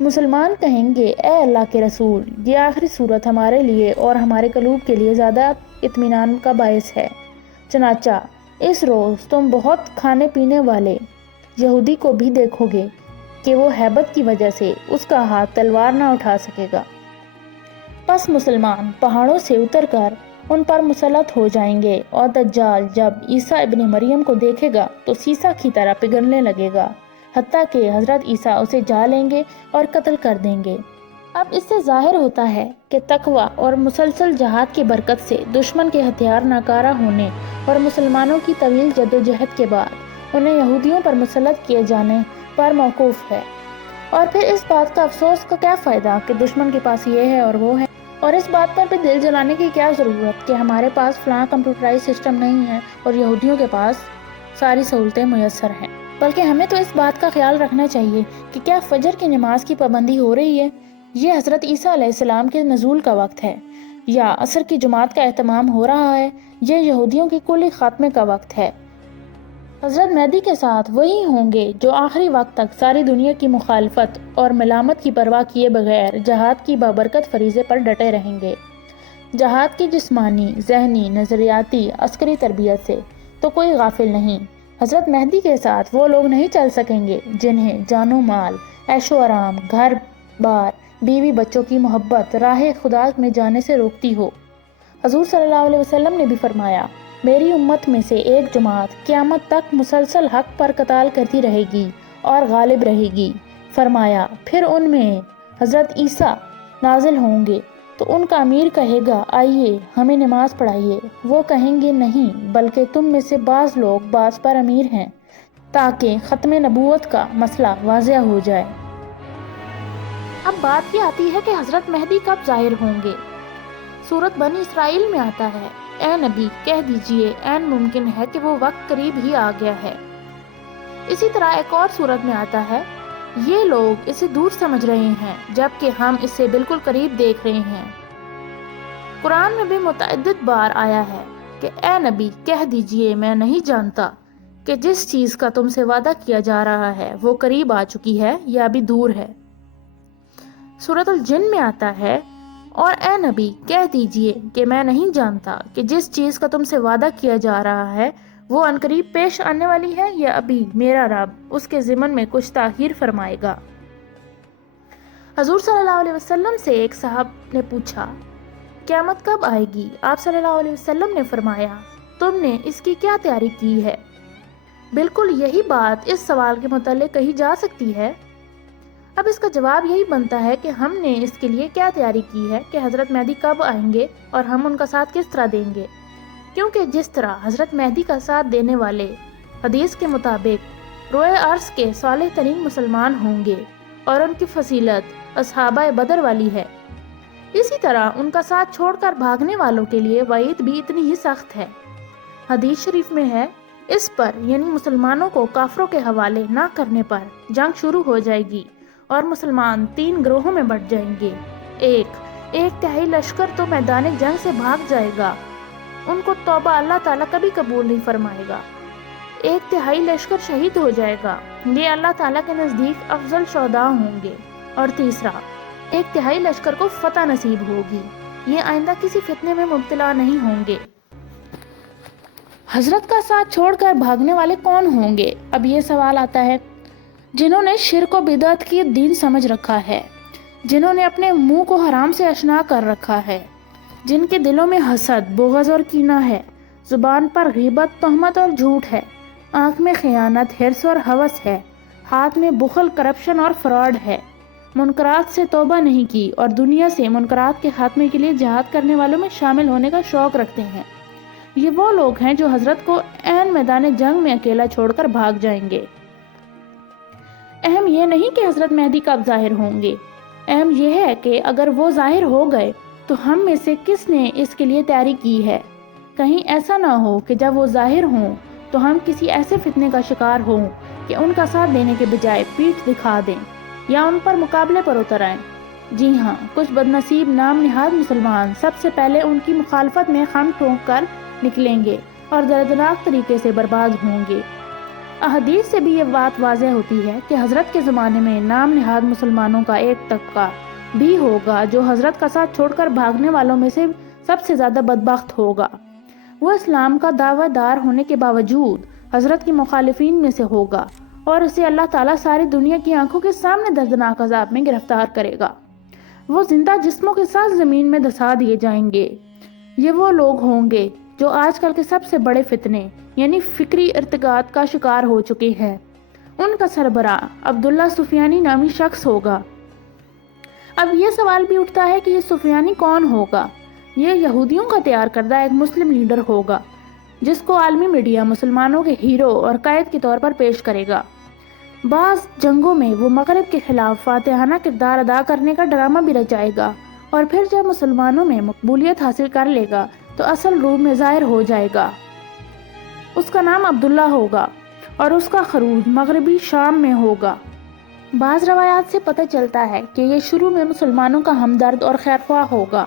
مسلمان کہیں گے اے اللہ کے رسول، یہ آخری صورت ہمارے لیے اور ہمارے قلوب کے لیے زیادہ اطمینان کا باعث ہے۔ چنانچہ اس روز تم بہت کھانے پینے والے یہودی کو بھی دیکھو گے کہ وہ ہیبت کی وجہ سے اس کا ہاتھ تلوار نہ اٹھا سکے گا۔ پس مسلمان پہاڑوں سے اتر کر ان پر مسلط ہو جائیں گے، اور دجال جب عیسیٰ ابن مریم کو دیکھے گا تو سیسا کی طرح پگھلنے لگے گا، حتیٰ کہ حضرت عیسیٰ اسے جا لیں گے اور قتل کر دیں گے۔ اب اس سے ظاہر ہوتا ہے کہ تقویٰ اور مسلسل جہاد کی برکت سے دشمن کے ہتھیار ناکارہ ہونے اور مسلمانوں کی طویل جدوجہد کے بعد انہیں یہودیوں پر مسلط کیے جانے پر موقوف ہے۔ اور پھر اس بات کا افسوس کا کیا فائدہ کہ دشمن کے پاس یہ ہے اور وہ ہے، اور اس بات پر بھی دل جلانے کی کیا ضرورت کہ ہمارے پاس فلاں کمپیوٹرائز سسٹم نہیں ہے اور یہودیوں کے پاس ساری سہولتیں میسر ہیں۔ بلکہ ہمیں تو اس بات کا خیال رکھنا چاہیے کہ کیا فجر کی نماز کی پابندی ہو رہی ہے، یہ حضرت عیسیٰ علیہ السلام کے نزول کا وقت ہے، یا عصر کی جماعت کا اہتمام ہو رہا ہے، یہ یہودیوں کی کلی خاتمے کا وقت ہے۔ حضرت مہدی کے ساتھ وہی ہوں گے جو آخری وقت تک ساری دنیا کی مخالفت اور ملامت کی پرواہ کیے بغیر جہاد کی بابرکت فریضے پر ڈٹے رہیں گے۔ جہاد کی جسمانی، ذہنی، نظریاتی، عسکری تربیت سے تو کوئی غافل نہیں۔ حضرت مہدی کے ساتھ وہ لوگ نہیں چل سکیں گے جنہیں جان و مال، عیش و آرام، گھر بار، بیوی بچوں کی محبت راہ خدا میں جانے سے روکتی ہو۔ حضور صلی اللہ علیہ وسلم نے بھی فرمایا، میری امت میں سے ایک جماعت قیامت تک مسلسل حق پر قتال کرتی رہے گی اور غالب رہے گی۔ فرمایا پھر ان میں حضرت عیسیٰ نازل ہوں گے تو ان کا امیر کہے گا آئیے ہمیں نماز پڑھائیے، وہ کہیں گے نہیں، بلکہ تم میں سے بعض لوگ بعض پر امیر ہیں، تاکہ ختم نبوت کا مسئلہ واضح ہو جائے۔ اب بات یہ آتی ہے کہ حضرت مہدی کب ظاہر ہوں گے۔ سورت بنی اسرائیل میں آتا ہے، اے نبی کہہ دیجئے عین ممکن ہے کہ وہ وقت قریب ہی آ گیا ہے۔ اسی طرح ایک اور سورت میں آتا ہے، یہ لوگ اسے دور سمجھ رہے ہیں جبکہ ہم اسے بالکل قریب دیکھ رہے ہیں۔ قرآن میں بھی متعدد بار آیا ہے کہ اے نبی کہہ دیجئے میں نہیں جانتا کہ جس چیز کا تم سے وعدہ کیا جا رہا ہے وہ قریب آ چکی ہے یا ابھی دور ہے۔ سورت الجن میں آتا ہے، اور اے نبی کہہ دیجئے کہ میں نہیں جانتا کہ جس چیز کا تم سے وعدہ کیا جا رہا ہے وہ عنقریب پیش آنے والی ہے یا ابھی میرا رب اس کے ضمن میں کچھ تاخیر فرمائے گا۔ حضور صلی اللہ علیہ وسلم سے ایک صاحب نے پوچھا، قیامت کب آئے گی؟ آپ صلی اللہ علیہ وسلم نے فرمایا، تم نے اس کی کیا تیاری کی ہے؟ بالکل یہی بات اس سوال کے متعلق کہی جا سکتی ہے۔ اب اس کا جواب یہی بنتا ہے کہ ہم نے اس کے لیے کیا تیاری کی ہے کہ حضرت مہدی کب آئیں گے اور ہم ان کا ساتھ کس طرح دیں گے، کیونکہ جس طرح حضرت مہدی کا ساتھ دینے والے حدیث کے مطابق روئے عرض کے صالح ترین مسلمان ہوں گے اور ان کی فضیلت اصحابہ بدر والی ہے، اسی طرح ان کا ساتھ چھوڑ کر بھاگنے والوں کے لیے وعید بھی اتنی ہی سخت ہے۔ حدیث شریف میں ہے، اس پر یعنی مسلمانوں کو کافروں کے حوالے نہ کرنے پر جنگ شروع ہو جائے گی اور مسلمان 3 گروہوں میں بٹ جائیں گے۔ ایک تہائی لشکر تو میدان جنگ سے بھاگ جائے گا، ان کو توبہ اللہ تعالیٰ کبھی قبول نہیں فرمائے گا۔ 1 تہائی لشکر شہید ہو جائے گا، یہ اللہ تعالیٰ کے نزدیک افضل شہداء ہوں گے۔ اور تیسرا، 1 تہائی لشکر کو فتح نصیب ہوگی، یہ آئندہ کسی فتنے میں مبتلا نہیں ہوں گے۔ حضرت کا ساتھ چھوڑ کر بھاگنے والے کون ہوں گے؟ اب یہ سوال آتا ہے، جنہوں نے شرک و بدعت کی دین سمجھ رکھا ہے، جنہوں نے اپنے منہ کو حرام سے اشنا کر رکھا ہے، جن کے دلوں میں حسد، بغض اور کینہ ہے، زبان پر غیبت، تہمت اور جھوٹ ہے، آنکھ میں خیانت، حرص اور ہوس ہے، ہاتھ میں بخل، کرپشن اور فراڈ ہے، منکرات سے توبہ نہیں کی اور دنیا سے منکرات کے خاتمے کے لیے جہاد کرنے والوں میں شامل ہونے کا شوق رکھتے ہیں۔ یہ وہ لوگ ہیں جو حضرت کو عین میدان جنگ میں اکیلا چھوڑ کر بھاگ جائیں گے۔ اہم یہ نہیں کہ حضرت مہدی کب ظاہر ہوں گے، اہم یہ ہے کہ اگر وہ ظاہر ہو گئے تو ہم میں سے کس نے اس کے لیے تیاری کی ہے۔ کہیں ایسا نہ ہو کہ جب وہ ظاہر ہوں تو ہم کسی ایسے فتنے کا شکار ہوں کہ ان کا ساتھ دینے کے بجائے پیٹھ دکھا دیں یا ان پر مقابلے پر اتر آئیں۔ جی ہاں، کچھ بدنصیب نام نہاد مسلمان سب سے پہلے ان کی مخالفت میں خم ٹھونک کر نکلیں گے اور دردناک طریقے سے برباد ہوں گے۔ احادیث سے بھی یہ بات واضح ہوتی ہے کہ حضرت کے زمانے میں نام نہاد مسلمانوں کا ایک طبقہ بھی ہوگا جو حضرت کا ساتھ چھوڑ کر بھاگنے والوں میں سے سب سے زیادہ بدبخت ہوگا۔ وہ اسلام کا دعویٰ دار ہونے کے باوجود حضرت کی مخالفین میں سے ہوگا اور اسے اللہ تعالیٰ ساری دنیا کی آنکھوں کے سامنے دردناک عذاب میں گرفتار کرے گا۔ وہ زندہ جسموں کے ساتھ زمین میں دسا دیے جائیں گے۔ یہ وہ لوگ ہوں گے جو آج کل کے سب سے بڑے فتنے یعنی فکری ارتداد کا شکار ہو چکے ہیں۔ ان کا سربراہ عبداللہ سفیانی نامی شخص ہوگا۔ اب یہ سوال بھی اٹھتا ہے کہ یہ سفیانی کون ہوگا؟ یہ یہودیوں کا تیار کردہ ایک مسلم لیڈر ہوگا جس کو عالمی میڈیا مسلمانوں کے ہیرو اور قائد کے طور پر پیش کرے گا۔ بعض جنگوں میں وہ مغرب کے خلاف فاتحانہ کردار ادا کرنے کا ڈرامہ بھی رچائے گا اور پھر جب مسلمانوں میں مقبولیت حاصل کر لے گا تو اصل روپ میں ظاہر ہو جائے گا۔ اس کا نام عبداللہ ہوگا اور اس کا خروج مغربی شام میں ہوگا۔ بعض روایات سے پتہ چلتا ہے کہ یہ شروع میں مسلمانوں کا ہمدرد اور خیرخواہ ہوگا،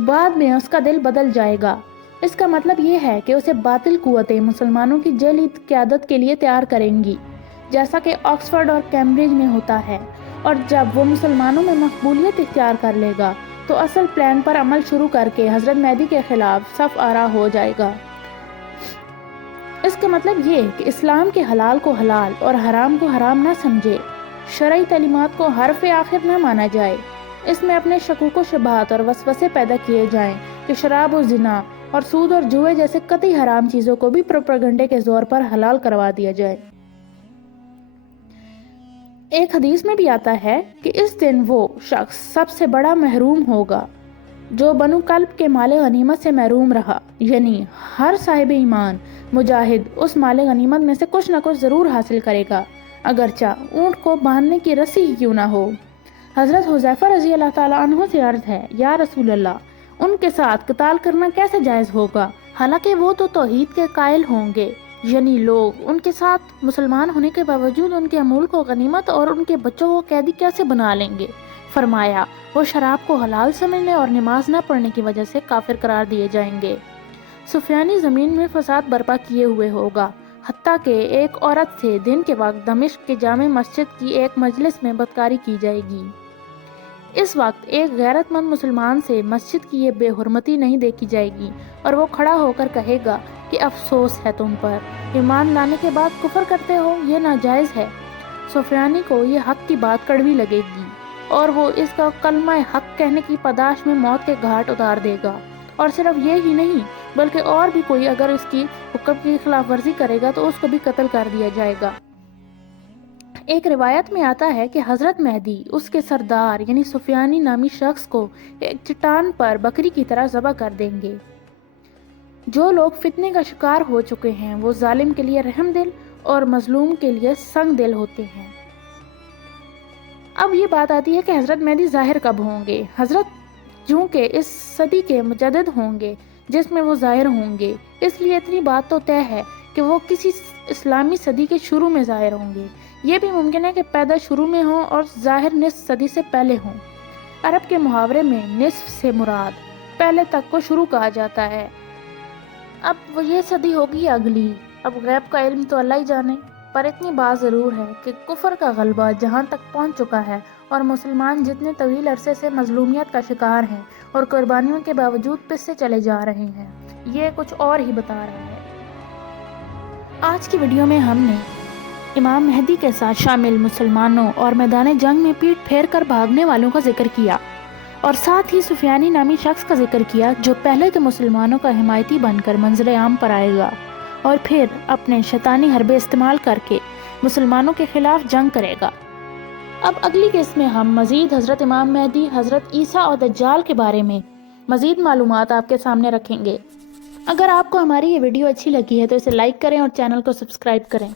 بعد میں اس کا دل بدل جائے گا۔ اس کا مطلب یہ ہے کہ اسے باطل قوتیں مسلمانوں کی جعلی قیادت کے لیے تیار کریں گی، جیسا کہ آکسفورڈ اور کیمبرج میں ہوتا ہے، اور جب وہ مسلمانوں میں مقبولیت اختیار کر لے گا تو اصل پلان پر عمل شروع کر کے حضرت مہدی کے خلاف صف آرا ہو جائے گا۔ اس کا مطلب یہ کہ اسلام کے حلال کو حلال اور حرام کو حرام نہ سمجھے، شرعی تعلیمات کو حرف آخر نہ مانا جائے، اس میں اپنے شکوک و شبہات اور وسوسے پیدا کیے جائیں کہ شراب و زنا اور سود اور جوئے جیسے قطعی حرام چیزوں کو بھی پروپیگنڈے کے زور پر حلال کروا دیا جائے۔ ایک حدیث میں بھی آتا ہے کہ اس دن وہ شخص سب سے بڑا محروم ہوگا جو بنو کلب کے مال غنیمت سے محروم رہا، یعنی ہر صاحب ایمان مجاہد اس مال غنیمت میں سے کچھ نہ کچھ ضرور حاصل کرے گا، اگرچہ اونٹ کو باندھنے کی رسی ہی کیوں نہ ہو۔ حضرت حذیفہ رضی اللہ تعالیٰ عنہ سے عرض ہے، یا رسول اللہ، ان کے ساتھ قتال کرنا کیسے جائز ہوگا؟ حالانکہ وہ تو توحید کے قائل ہوں گے، یعنی لوگ ان کے ساتھ مسلمان ہونے کے باوجود ان کے امول کو غنیمت اور ان کے بچوں کو قیدی کیسے بنا لیں گے؟ فرمایا، وہ شراب کو حلال سمجھنے اور نماز نہ پڑھنے کی وجہ سے کافر قرار دیے جائیں گے۔ سفیانی زمین میں فساد برپا کیے ہوئے ہوگا، حتیٰ کہ ایک عورت سے دن کے وقت دمشق کے جامع مسجد کی ایک مجلس میں بدکاری کی جائے گی۔ اس وقت ایک غیرت مند مسلمان سے مسجد کی یہ بے حرمتی نہیں دیکھی جائے گی اور وہ کھڑا ہو کر کہے گا کہ افسوس ہے تم پر، ایمان لانے کے بعد کفر کرتے ہو، یہ ناجائز ہے۔ سفیانی کو یہ حق کی بات کڑوی لگے گی اور وہ اس کا کلمہ حق کہنے کی پاداش میں موت کے گھاٹ اتار دے گا، اور صرف یہ ہی نہیں بلکہ اور بھی کوئی اگر اس کی حکم کی خلاف ورزی کرے گا تو اس کو بھی قتل کر دیا جائے گا۔ ایک روایت میں آتا ہے کہ حضرت مہدی اس کے سردار یعنی سفیانی نامی شخص کو ایک چٹان پر بکری کی طرح ذبح کر دیں گے۔ جو لوگ فتنے کا شکار ہو چکے ہیں وہ ظالم کے لیے رحم دل اور مظلوم کے لیے سنگ دل ہوتے ہیں۔ اب یہ بات آتی ہے کہ حضرت مہدی ظاہر کب ہوں گے؟ حضرت چونکہ اس صدی کے مجدد ہوں گے جس میں وہ ظاہر ہوں گے، اس لیے اتنی بات تو طے ہے کہ وہ کسی اسلامی صدی کے شروع میں ظاہر ہوں گے۔ یہ بھی ممکن ہے کہ پیدا شروع میں ہوں اور ظاہر نصف صدی سے پہلے ہوں۔ عرب کے محاورے میں نصف سے مراد پہلے تک کو شروع کہا جاتا ہے۔ اب وہ یہ صدی ہوگی یا اگلی، اب غیب کا علم تو اللہ ہی جانے، پر اتنی بات ضرور ہے کہ کفر کا غلبہ جہاں تک پہنچ چکا ہے اور مسلمان جتنے طویل عرصے سے مظلومیت کا شکار ہیں اور قربانیوں کے باوجود پس سے چلے جا رہے ہیں، یہ کچھ اور ہی بتا رہا ہے۔ آج کی ویڈیو میں ہم نے امام مہدی کے ساتھ شامل مسلمانوں اور میدان جنگ میں پیٹ پھیر کر بھاگنے والوں کا ذکر کیا، اور ساتھ ہی سفیانی نامی شخص کا ذکر کیا جو پہلے تو مسلمانوں کا حمایتی بن کر منظر عام پر آئے گا اور پھر اپنے شیطانی حربے استعمال کر کے مسلمانوں کے خلاف جنگ کرے گا۔ اب اگلی قسط میں ہم مزید حضرت امام مہدی، حضرت عیسیٰ اور دجال کے بارے میں مزید معلومات آپ کے سامنے رکھیں گے۔ اگر آپ کو ہماری یہ ویڈیو اچھی لگی ہے تو اسے لائک کریں اور چینل کو سبسکرائب کریں۔